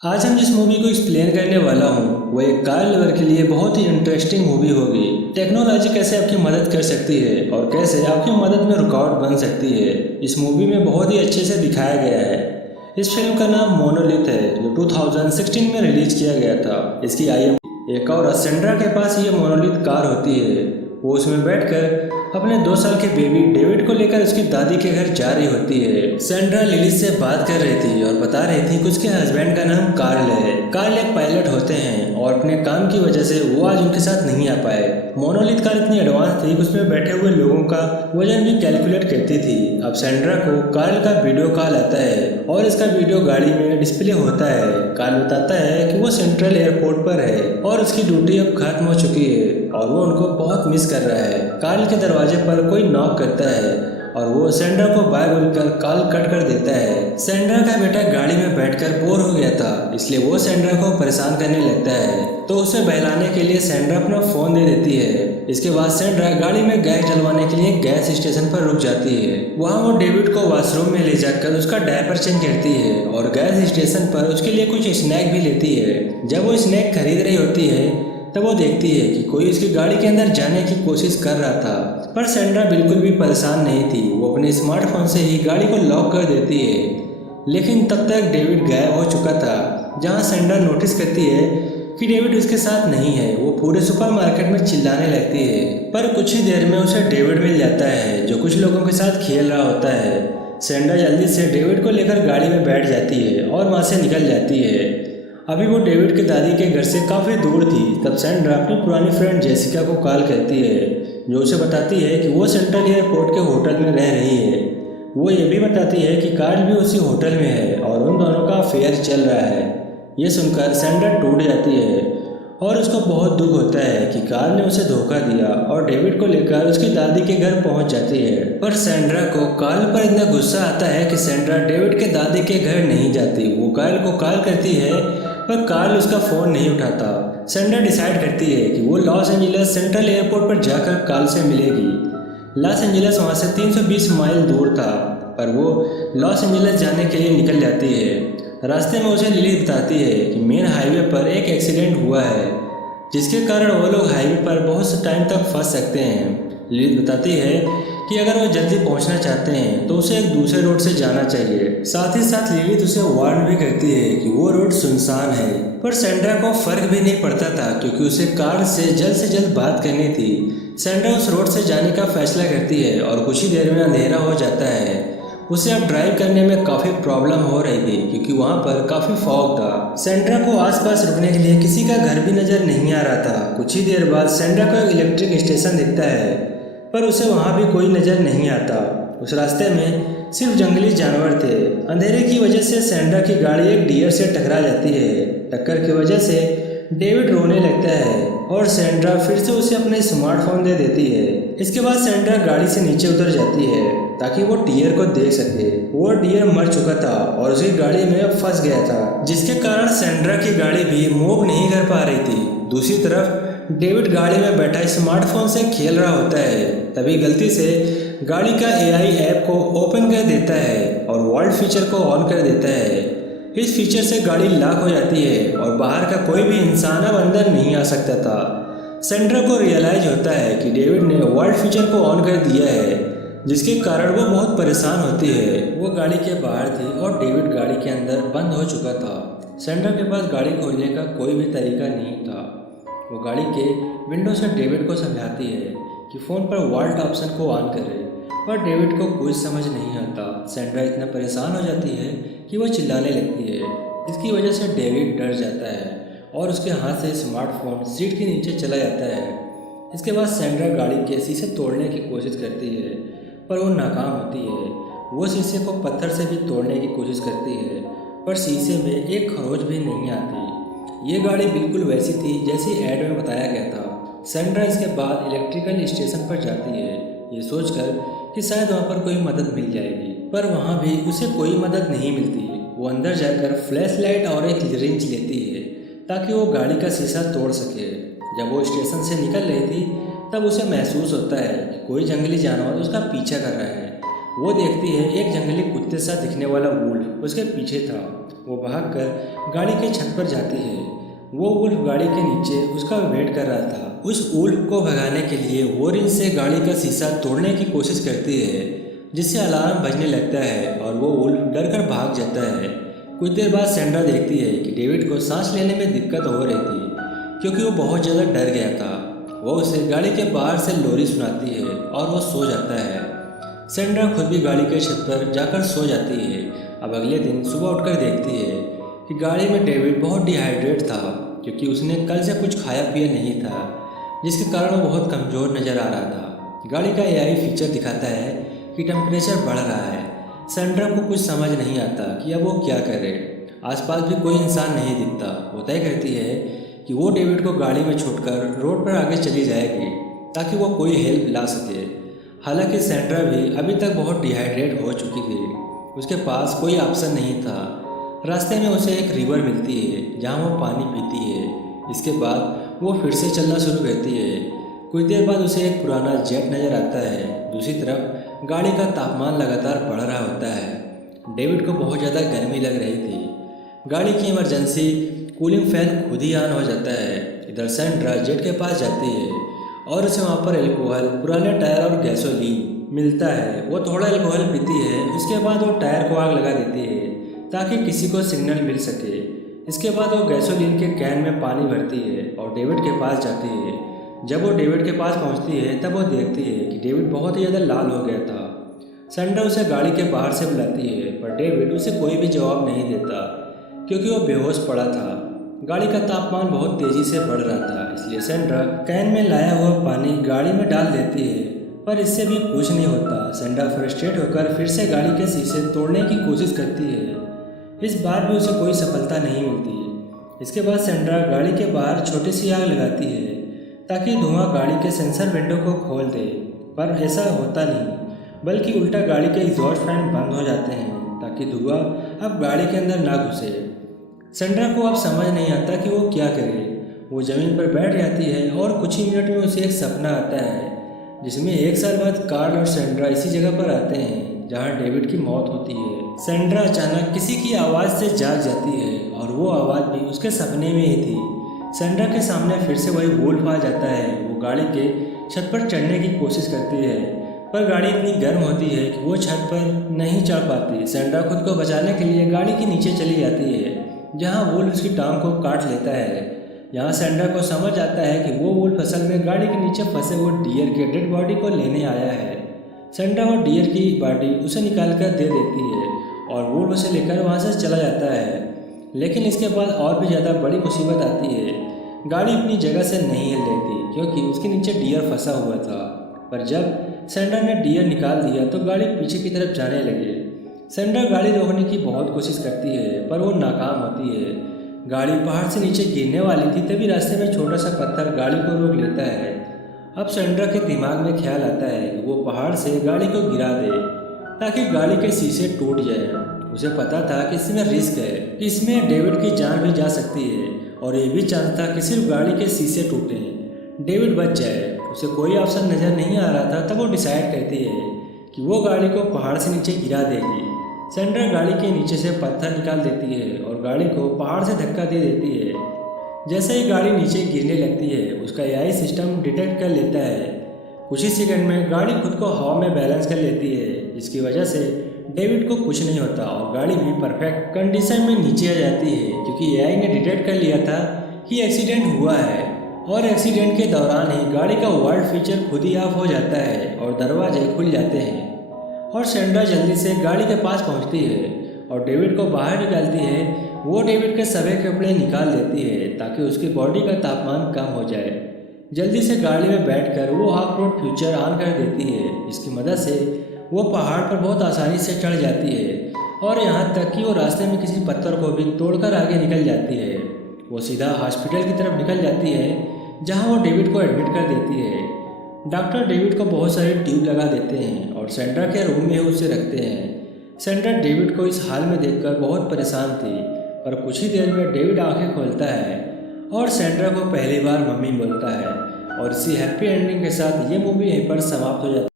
आज हम जिस मूवी को एक्सप्लेन करने वाला हूँ वो एक कार लवर के लिए बहुत ही इंटरेस्टिंग मूवी होगी। टेक्नोलॉजी कैसे आपकी मदद कर सकती है और कैसे आपकी मदद में रुकावट बन सकती है, इस मूवी में बहुत ही अच्छे से दिखाया गया है। इस फिल्म का नाम मोनोलिथ है जो 2016 में रिलीज किया गया था। इसकी एक और सेंड्रा के पास ये मोनोलिथ कार होती है। वो उसमें बैठकर अपने 2 साल के बेबी डेविड को लेकर उसकी दादी के घर जा रही होती है। सेंड्रा लिली से बात कर रही थी और बता रही थी कि उसके हस्बैंड का नाम कार्ल है। कार्ल एक पायलट होते हैं और अपने काम की वजह से वो आज उनके साथ नहीं आ पाए। मोनोलिथ कार इतनी एडवांस थी कि उसमें बैठे हुए लोगों का वजन भी कैलकुलेट करती थी। अब सेंड्रा को कार्ल का वीडियो कॉल आता है और इसका वीडियो गाड़ी में डिस्प्ले होता है। कार्ल बताता है कि वो सेंट्रल एयरपोर्ट पर है और उसकी ड्यूटी अब खत्म हो चुकी है और वो उनको बहुत मिस कर रहा है। कार्ल के दरवाजे पर कोई नॉक करता है और वो सेंड्रा को बाय बोलकर कॉल कट कर देता है। सेंड्रा का बेटा गाड़ी में बैठकर बोर हो गया था, इसलिए वो सेंड्रा को परेशान करने लगता है, तो उसे बहलाने के लिए सेंड्रा अपना फोन दे देती है। इसके बाद सेंड्रा गाड़ी में गैस डलवाने के लिए गैस स्टेशन पर रुक जाती है। वहाँ वो डेविड को वॉशरूम में ले जाकर उसका डायपर चेंज करती है और गैस स्टेशन पर उसके लिए कुछ स्नैक भी लेती है। जब वो स्नैक खरीद रही होती है तब वो देखती है कि कोई उसकी गाड़ी के अंदर जाने की कोशिश कर रहा था, पर सेंड्रा बिल्कुल भी परेशान नहीं थी। वो अपने स्मार्टफोन से ही गाड़ी को लॉक कर देती है। लेकिन तब तक डेविड गायब हो चुका था। जहां सेंड्रा नोटिस करती है कि डेविड उसके साथ नहीं है, वो पूरे सुपरमार्केट में चिल्लाने लगती है। पर कुछ ही देर में उसे डेविड मिल जाता है जो कुछ लोगों के साथ खेल रहा होता है। सेंड्रा जल्दी से डेविड को लेकर गाड़ी में बैठ जाती है और वहाँ से निकल जाती है। अभी वो डेविड के दादी के घर से काफ़ी दूर थी। तब सेंड्रा अपनी पुरानी फ्रेंड जेसिका को कॉल करती है जो उसे बताती है कि वो सेंट्रल एयरपोर्ट के होटल में रह रही है। वो ये भी बताती है कि कार्ल भी उसी होटल में है और उन दोनों का अफेयर चल रहा है। ये सुनकर सेंड्रा टूट जाती है और उसको बहुत दुख होता है कि कार्ल ने उसे धोखा दिया और डेविड को लेकर उसकी दादी के घर पहुंच जाती है। पर सेंड्रा को कार्ल पर इतना गुस्सा आता है कि सेंड्रा डेविड के दादी के घर नहीं जाती। वो कार्ल को कॉल करती है पर कार्ल उसका फ़ोन नहीं उठाता। सेंड्रा डिसाइड करती है कि वो लॉस एंजलिस सेंट्रल एयरपोर्ट पर जाकर कार्ल से मिलेगी। लॉस एंजलिस वहाँ से 320 माइल दूर था, पर वो लॉस एंजलिस जाने के लिए निकल जाती है। रास्ते में उसे लिली बताती है कि मेन हाईवे पर एक एक्सीडेंट हुआ है जिसके कारण वो लोग हाईवे पर बहुत से टाइम तक फंस सकते हैं। लिली बताती है कि अगर वो जल्दी पहुंचना चाहते हैं तो उसे एक दूसरे रोड से जाना चाहिए। साथ ही साथ लिली उसे वार्न भी करती है कि वो रोड सुनसान है। पर सेंड्रा को फर्क भी नहीं पड़ता था क्योंकि उसे कार्ल से जल्द बात करनी थी। सेंड्रा उस रोड से जाने का फैसला करती है और कुछ ही देर में अंधेरा हो जाता है। उसे अब ड्राइव करने में काफ़ी प्रॉब्लम हो रही थी क्योंकि वहाँ पर काफ़ी फॉग था। सेंड्रा को आसपास रुकने के लिए किसी का घर भी नज़र नहीं आ रहा था। कुछ ही देर बाद सेंड्रा को एक इलेक्ट्रिक स्टेशन दिखता है पर उसे वहाँ भी कोई नज़र नहीं आता। उस रास्ते में सिर्फ जंगली जानवर थे। अंधेरे की वजह से सेंड्रा की गाड़ी एक डियर से टकरा जाती है। टक्कर की वजह से डेविड रोने लगता है और सेंड्रा फिर से उसे अपने स्मार्टफोन दे देती है। इसके बाद सेंड्रा गाड़ी से नीचे उतर जाती है ताकि वो डियर को देख सके। वो डियर मर चुका था और उसकी गाड़ी में फंस गया था, जिसके कारण सेंड्रा की गाड़ी भी मूव नहीं कर पा रही थी। दूसरी तरफ डेविड गाड़ी में बैठा स्मार्टफोन से खेल रहा होता है। तभी गलती से गाड़ी का एआई ऐप को ओपन कर देता है और वर्ल्ड फीचर को ऑन कर देता है। इस फीचर से गाड़ी लॉक हो जाती है और बाहर का कोई भी इंसान अब अंदर नहीं आ सकता था। सेंड्रा को रियलाइज होता है कि डेविड ने वर्ल्ड फीचर को ऑन कर दिया है, जिसके कारण वो बहुत परेशान होती है। वो गाड़ी के बाहर थी और डेविड गाड़ी के अंदर बंद हो चुका था। सेंड्रा के पास गाड़ी खोलने का कोई भी तरीका नहीं था। वो गाड़ी के विंडो से डेविड को समझाती है कि फ़ोन पर वॉल्ट ऑप्शन को ऑन करे, पर डेविड को कुछ समझ नहीं आता। सेंड्रा इतना परेशान हो जाती है कि वो चिल्लाने लगती है, जिसकी वजह से डेविड डर जाता है और उसके हाथ से स्मार्टफोन सीट के नीचे चला जाता है। इसके बाद सेंड्रा गाड़ी के शीशे तोड़ने की कोशिश करती है पर वो नाकाम होती है। वो शीशे को पत्थर से भी तोड़ने की कोशिश करती है पर शीशे में एक खरोच भी नहीं आती। ये गाड़ी बिल्कुल वैसी थी जैसी ऐड में बताया गया था। सेंड्रा इसके बाद इलेक्ट्रिकल स्टेशन पर जाती है, ये सोचकर कि शायद वहाँ पर कोई मदद मिल जाएगी, पर वहाँ भी उसे कोई मदद नहीं मिलती। वो अंदर जाकर फ्लैश लाइट और एक रिंच लेती है ताकि वो गाड़ी का शीशा तोड़ सके। जब वो स्टेशन से निकल रही थी तब उसे महसूस होता है कि कोई जंगली जानवर उसका पीछा कर रहा है। वो देखती है एक जंगली कुत्ते सा दिखने वाला वुल्फ उसके पीछे था। वो भागकर गाड़ी के छत पर जाती है। वो वुल्फ गाड़ी के नीचे उसका वेट कर रहा था। उस वुल्फ को भगाने के लिए वो रिंच से गाड़ी का शीशा तोड़ने की कोशिश करती है, जिससे अलार्म बजने लगता है और वो वुल्फ डर कर भाग जाता है। कुछ देर बाद सैंड्रा देखती है कि डेविड को सांस लेने में दिक्कत हो रही थी, क्योंकि वो बहुत ज़्यादा डर गया था। वो उसे गाड़ी के बाहर से लोरी सुनाती है और वो सो जाता है। सैंड्रा खुद भी गाड़ी के छत पर जाकर सो जाती है। अब अगले दिन सुबह उठकर देखती है कि गाड़ी में डेविड बहुत डिहाइड्रेट था, क्योंकि उसने कल से कुछ खाया पिया नहीं था, जिसके कारण वो बहुत कमज़ोर नज़र आ रहा था। गाड़ी का एआई फीचर दिखाता है कि टेम्परेचर बढ़ रहा है। सैंड्रा को कुछ समझ नहीं आता कि अब वो क्या करे। आसपास भी कोई इंसान नहीं दिखता। वो तय करती है कि वो डेविड को गाड़ी में छोड़कर रोड पर आगे चली जाएगी, ताकि वो कोई हेल्प ला सके। हालांकि सैंड्रा भी अभी तक बहुत डिहाइड्रेट हो चुकी थी। उसके पास कोई ऑप्शन नहीं था। रास्ते में उसे एक रिवर मिलती है, जहाँ वो पानी पीती है। इसके बाद वो फिर से चलना शुरू करती है। कुछ देर बाद उसे एक पुराना जेट नज़र आता है। दूसरी तरफ गाड़ी का तापमान लगातार बढ़ रहा होता है। डेविड को बहुत ज़्यादा गर्मी लग रही थी। गाड़ी की इमरजेंसी कूलिंग फैन खुद ही ऑन हो जाता है। इधर सैंड्रा जेट के पास जाती है और उसे वहाँ पर एल्कोहल, पुराने टायर और गैसोलीन मिलता है। वो थोड़ा एल्कोहल पीती है। उसके बाद वो टायर को आग लगा देती है, ताकि किसी को सिग्नल मिल सके। इसके बाद वो गैसोलीन के कैन में पानी भरती है और डेविड के पास जाती है। जब वो डेविड के पास पहुंचती है, तब वो देखती है कि डेविड बहुत ही ज़्यादा लाल हो गया था। सैंड्रा उसे गाड़ी के बाहर से बुलाती है, पर डेविड उसे कोई भी जवाब नहीं देता, क्योंकि वो बेहोश पड़ा था। गाड़ी का तापमान बहुत तेज़ी से बढ़ रहा था, इसलिए सैंड्रा कैन में लाया हुआ पानी गाड़ी में डाल देती है, पर इससे भी कुछ नहीं होता। सैंड्रा फ्रस्ट्रेट होकर फिर से गाड़ी के शीशे तोड़ने की कोशिश करती है। इस बार भी उसे कोई सफलता नहीं मिलती। इसके बाद सैंड्रा गाड़ी के बाहर छोटी सी आग लगाती है, ताकि धुआं गाड़ी के सेंसर विंडो को खोल दे, पर ऐसा होता नहीं, बल्कि उल्टा गाड़ी के एग्जॉस्ट फैन बंद हो जाते हैं, ताकि धुआं अब गाड़ी के अंदर ना घुसे। सैंड्रा को अब समझ नहीं आता कि वो क्या करे। वो ज़मीन पर बैठ जाती है और कुछ ही मिनट में उसे एक सपना आता है, जिसमें 1 साल बाद कार्ल और सैंड्रा इसी जगह पर आते हैं जहाँ डेविड की मौत होती है। सैंड्रा अचानक किसी की आवाज़ से जाग जाती है और वो आवाज़ भी उसके सपने में ही थी। सैंड्रा के सामने फिर से वही वुल्फ आ जाता है। वो गाड़ी के छत पर चढ़ने की कोशिश करती है, पर गाड़ी इतनी गर्म होती है कि वो छत पर नहीं चढ़ पाती। सैंड्रा खुद को बचाने के लिए गाड़ी के नीचे चली जाती है, जहाँ वुल्फ उसकी टांग को काट लेता है। यहाँ सैंड्रा को समझ आता है कि वो वुल्फ असल में गाड़ी के नीचे फंसे हुए डियर के डेड बॉडी को लेने आया है। सैंड्रा वो डियर की बॉडी उसे निकाल कर दे देती है और वुल्फ उसे लेकर वहाँ से चला जाता है। लेकिन इसके बाद और भी ज़्यादा बड़ी मुसीबत आती है। गाड़ी अपनी जगह से नहीं हिल रही थी, क्योंकि उसके नीचे डियर फंसा हुआ था। पर जब सैंड्रा ने डियर निकाल दिया तो गाड़ी पीछे की तरफ जाने लगी। सैंड्रा गाड़ी रोकने की बहुत कोशिश करती है, पर वो नाकाम होती है। गाड़ी पहाड़ से नीचे गिरने वाली थी, तभी रास्ते में छोटा सा पत्थर गाड़ी को रोक लेता है। अब सैंड्रा के दिमाग में ख्याल आता है कि वो पहाड़ से गाड़ी को गिरा दे, ताकि गाड़ी के शीशे टूट जाए। उसे पता था कि इसमें रिस्क है, कि इसमें डेविड की जान भी जा सकती है, और ये भी चांस था कि सिर्फ गाड़ी के शीशे टूटें, डेविड बच जाए। उसे कोई ऑप्शन नज़र नहीं आ रहा था। तब वो डिसाइड करती है कि वो गाड़ी को पहाड़ से नीचे गिरा देगी। सैंड्रा गाड़ी के नीचे से पत्थर निकाल देती है और गाड़ी को पहाड़ से धक्का दे देती है। जैसे ही गाड़ी नीचे गिरने लगती है, उसका एआई सिस्टम डिटेक्ट कर लेता है। कुछ ही सेकंड में गाड़ी खुद को हवा में बैलेंस कर लेती है, जिसकी वजह से डेविड को कुछ नहीं होता और गाड़ी भी परफेक्ट कंडीशन में नीचे आ जाती है, क्योंकि एआई ने डिटेक्ट कर लिया था कि एक्सीडेंट हुआ है। और एक्सीडेंट के दौरान ही गाड़ी का वर्ल्ड फीचर खुद ही ऑफ हो जाता है और दरवाजे खुल जाते हैं। और सैंड्रा जल्दी से गाड़ी के पास पहुंचती है और डेविड को बाहर निकालती है। वो डेविड के सभी कपड़े निकाल देती है, ताकि उसकी बॉडी का तापमान कम हो जाए। जल्दी से गाड़ी में बैठकर वो ऑफ रोड फीचर ऑन कर देती है, जिसकी मदद से वो पहाड़ पर बहुत आसानी से चढ़ जाती है, और यहाँ तक कि वो रास्ते में किसी पत्थर को भी तोड़कर आगे निकल जाती है। वो सीधा हॉस्पिटल की तरफ निकल जाती है, जहाँ वो डेविड को एडमिट कर देती है। डॉक्टर डेविड को बहुत सारे ट्यूब लगा देते हैं और सैंड्रा के रूम में उसे रखते हैं। सैंड्रा डेविड को इस हाल में देखकर बहुत परेशान थी, पर कुछ ही देर में डेविड आंखें खोलता है और सैंड्रा को पहली बार मम्मी बोलता है। और इसी हैप्पी एंडिंग के साथ ये मूवी यहीं पर समाप्त हो जाती है।